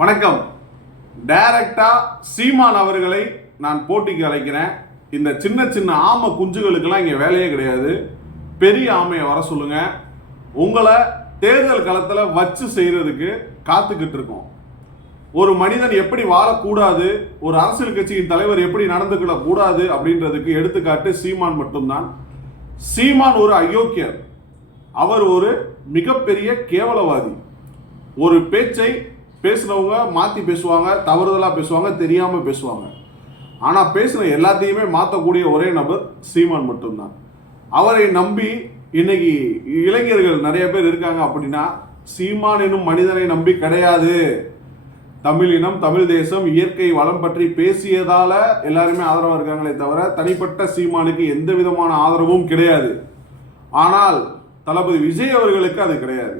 வணக்கம். டைரக்டா சீமான் அவர்களை நான் போட்டிக்கு அழைக்கிறேன். இந்த சின்ன சின்ன ஆமை குஞ்சுகளுக்கெல்லாம் இங்கே வேலையே கிடையாது. பெரிய ஆமையை வர சொல்லுங்க. உங்களை தேர்தல் களத்தில் வச்சு செய்கிறதுக்கு காத்துக்கிட்டு இருக்கோம். ஒரு மனிதன் எப்படி வாழக்கூடாது ஒரு அரசியல் கட்சியின் தலைவர் எப்படி நடந்துக்கிட கூடாது அப்படின்றதுக்கு எடுத்துக்காட்டு சீமான் மட்டும்தான். சீமான் ஒரு அயோக்கியர். அவர் ஒரு மிகப்பெரிய கேவலவாதி. ஒரு பேச்சை பேசுனவங்க மாற்றி பேசுவாங்க தவறுதலாக பேசுவாங்க தெரியாமல் பேசுவாங்க. ஆனால் பேசின எல்லாத்தையுமே மாற்றக்கூடிய ஒரே நபர் சீமான் மட்டும்தான். அவரை நம்பி இன்னைக்கு இளைஞர்கள் நிறைய பேர் இருக்காங்க அப்படின்னா சீமான் என்னும் மனிதனை நம்பி கிடையாது. தமிழ் இனம் தமிழ் தேசம் இயற்கை வளம் பற்றி பேசியதால எல்லாருமே ஆதரவாக இருக்காங்களே தவிர தனிப்பட்ட சீமானுக்கு எந்த விதமான ஆதரவும் கிடையாது. ஆனால் தளபதி விஜய் அவர்களுக்கு அது கிடையாது.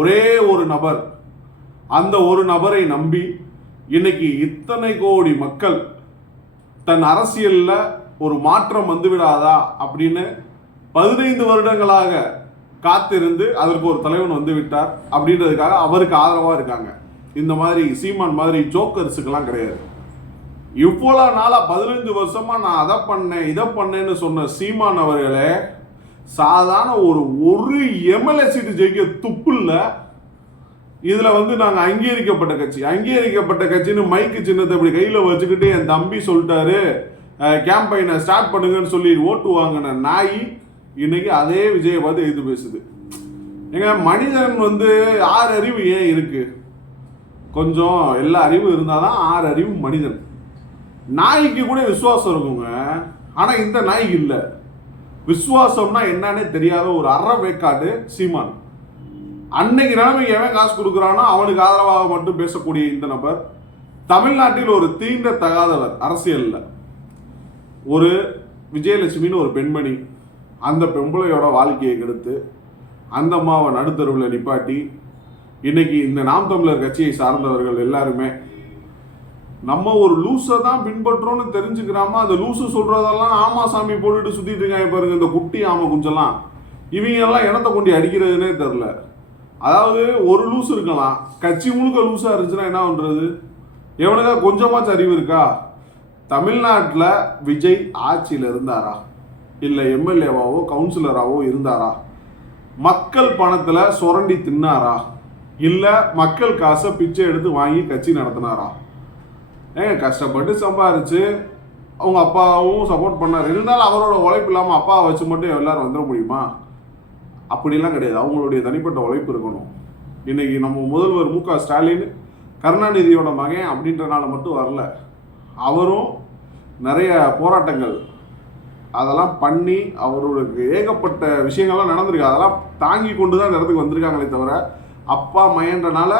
ஒரே ஒரு நபர் அந்த ஒரு நபரை நம்பி இன்னைக்கு இத்தனை கோடி மக்கள் தன் அரசியலில் ஒரு மாற்றம் வந்து விடாதா அப்படின்னு பதினைந்து வருடங்களாக காத்திருந்து அதற்கு ஒரு தலைவன் வந்து விட்டார் அப்படின்றதுக்காக அவருக்கு ஆதரவாக இருக்காங்க. இந்த மாதிரி சீமான் மாதிரி ஜோக்கர்ஸுக்கெல்லாம் கிடையாது. இவ்வளோ நாளாக பதினைந்து வருஷமாக நான் அதை பண்ணேன் இதை பண்ணேன்னு சொன்ன சீமான் அவர்களே சாதாரண ஒரு ஒரு எம்எல்ஏ சீட்டு ஜெயிக்க துப்பு இல்லை இதுல வந்து நாங்க அங்கீகரிக்கப்பட்ட கட்சி. அங்கீகரிக்கப்பட்ட கட்சின்னு மைக்கு சின்னத்தை இப்படி கையில வச்சுக்கிட்டு என் தம்பி சொல்லிட்டாரு கேம்பெயினை ஸ்டார்ட் பண்ணுங்கன்னு சொல்லி ஓட்டு வாங்கின நாய் இன்னைக்கு அதே விஜயை பார்த்து எதிர்த்து பேசுது. ஏங்க மனிதன் வந்து ஆறு அறிவு ஏன் இருக்கு? கொஞ்சம் எல்லா அறிவும் இருந்தாதான் ஆறு அறிவு மனிதன். நாய்க்கு கூட விசுவாசம் இருக்குங்க. ஆனா இந்த நாய் இல்லை. விசுவாசம்னா என்னன்னே தெரியாத ஒரு அறவேக்காடு சீமான். அன்னைக்கு நிலைமைக்கு எவன் காசு கொடுக்குறானோ அவனுக்கு ஆதரவாக மட்டும் பேசக்கூடிய இந்த நபர் தமிழ்நாட்டில் ஒரு தீண்ட தகாதவர் அரசியலில். ஒரு விஜயலட்சுமின்னு ஒரு பெண்மணி அந்த பெம்பளையோட வாழ்க்கையை கெடுத்து அந்த அம்மாவை நடுத்தருவில் நிப்பாட்டி இன்னைக்கு இந்த நாம் தமிழர் கட்சியை சார்ந்தவர்கள் எல்லாருமே நம்ம ஒரு லூஸை தான் பின்பற்றோம்னு தெரிஞ்சுக்கிறாம அந்த லூசு சொல்றதெல்லாம் ஆமா சாமி போட்டுட்டு சுத்திட்டு இருக்காங்க பாருங்க இந்த குட்டி ஆமை குஞ்செல்லாம். இவங்க எல்லாம் இனத்தை கொண்டு அடிக்கிறதுனே தெரில அதாவது ஒரு லூஸ் இருக்கலாம். கட்சி முழுக்க லூஸாக இருந்துச்சுன்னா என்ன பண்ணுறது எவனுக்கா கொஞ்சமாச்சும் அறிவு இருக்கா? தமிழ்நாட்டில் விஜய் ஆட்சியில் இருந்தாரா? இல்லை எம்எல்ஏவாவோ கவுன்சிலராகவோ இருந்தாரா? மக்கள் பணத்தில் சுரண்டி தின்னாரா? இல்லை மக்கள் காசை பிச்சை எடுத்து வாங்கி கட்சி நடத்தினாரா? ஏங்க கஷ்டப்பட்டு சம்பாரிச்சு அவங்க அப்பாவும் சப்போர்ட் பண்ணார். இருந்தாலும் அவரோட உழைப்பு இல்லாமல் அப்பாவை வச்சு மட்டும் எல்லாரும் வந்துட முடியுமா? அப்படிலாம் கிடையாது. அவங்களுடைய தனிப்பட்ட உழைப்பு இருக்கணும். இன்றைக்கி நம்ம முதல்வர் மு க. ஸ்டாலின் கருணாநிதியோட மகன் அப்படின்றனால மட்டும் வரல. அவரும் நிறைய போராட்டங்கள் அதெல்லாம் பண்ணி அவருக்கு ஏகப்பட்ட விஷயங்கள்லாம் நடந்திருக்கு. அதெல்லாம் தாங்கி கொண்டு தான் இந்த இடத்துக்கு வந்திருக்காங்களே தவிர அப்பா மயன்றனால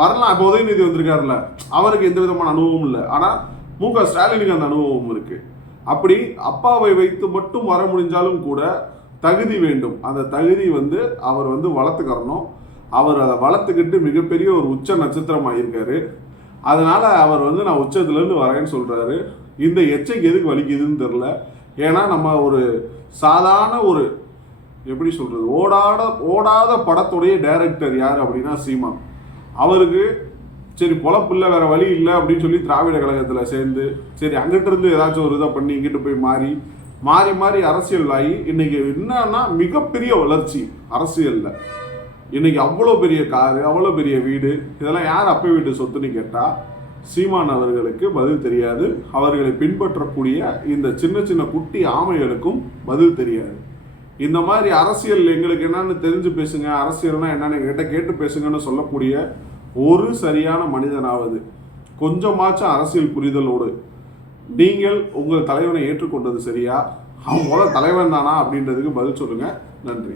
வரலாம். இப்போ உதயநிதி வந்திருக்காருல்ல அவருக்கு எந்த விதமான அனுபவமும் இல்லை. ஆனால் மு க. ஸ்டாலினுக்கு அந்த அனுபவம் இருக்குது அப்படி அப்பாவை வைத்து மட்டும் வர முடிஞ்சாலும் கூட தகுதி வேண்டும். அந்த தகுதி வந்து அவர் வந்து வளர்த்துக்கறணும். அவர் அதை வளர்த்துக்கிட்டு மிகப்பெரிய ஒரு உச்ச நட்சத்திரமாக இருக்காரு அதனால் அவர் வந்து நான் உச்சத்துலேருந்து வரேன்னு சொல்கிறாரு இந்த எச்சைக்கு எதுக்கு வலிக்குதுன்னு தெரில ஏன்னா நம்ம ஒரு சாதாரண ஒரு எப்படி சொல்கிறது ஓடாட ஓடாத படத்துடைய டைரக்டர் யார் அப்படின்னா சீமா அவருக்கு சரி பொழப்பில்ல வேறு வழி இல்லை அப்படின்னு சொல்லி திராவிட கழகத்தில் சேர்ந்து சரி அங்கிட்டிருந்து ஏதாச்சும் ஒரு இதை பண்ணி இங்கிட்டு போய் மாறி மாறி மாறி அரசியல் ஆகி இன்னைக்கு என்னன்னா மிகப்பெரிய வளர்ச்சி அரசியலில். இன்னைக்கு அவ்வளோ பெரிய காரு அவ்வளோ பெரிய வீடு இதெல்லாம் யார் அப்பா வீட்டு சொத்துன்னு கேட்டால் சீமான் அவர்களுக்கு பதில் தெரியாது. அவர்களை பின்பற்றக்கூடிய இந்த சின்ன சின்ன குட்டி ஆமைகளுக்கும் பதில் தெரியாது. இந்த மாதிரி அரசியல் எங்களுக்கு என்னன்னு தெரிஞ்சு பேசுங்க அரசியல்னா என்னன்னு என்கிட்ட கேட்டு பேசுங்கன்னு சொல்லக்கூடிய ஒரு சரியான மனிதனாவது கொஞ்சமாச்சும் அரசியல் புரிதலோடு நீங்கள் உங்கள் தலைவனை ஏற்றுக்கொண்டது சரியா? அவன் போல தலைவன் தானா அப்படின்றதுக்கு பதில் சொல்லுங்க. நன்றி.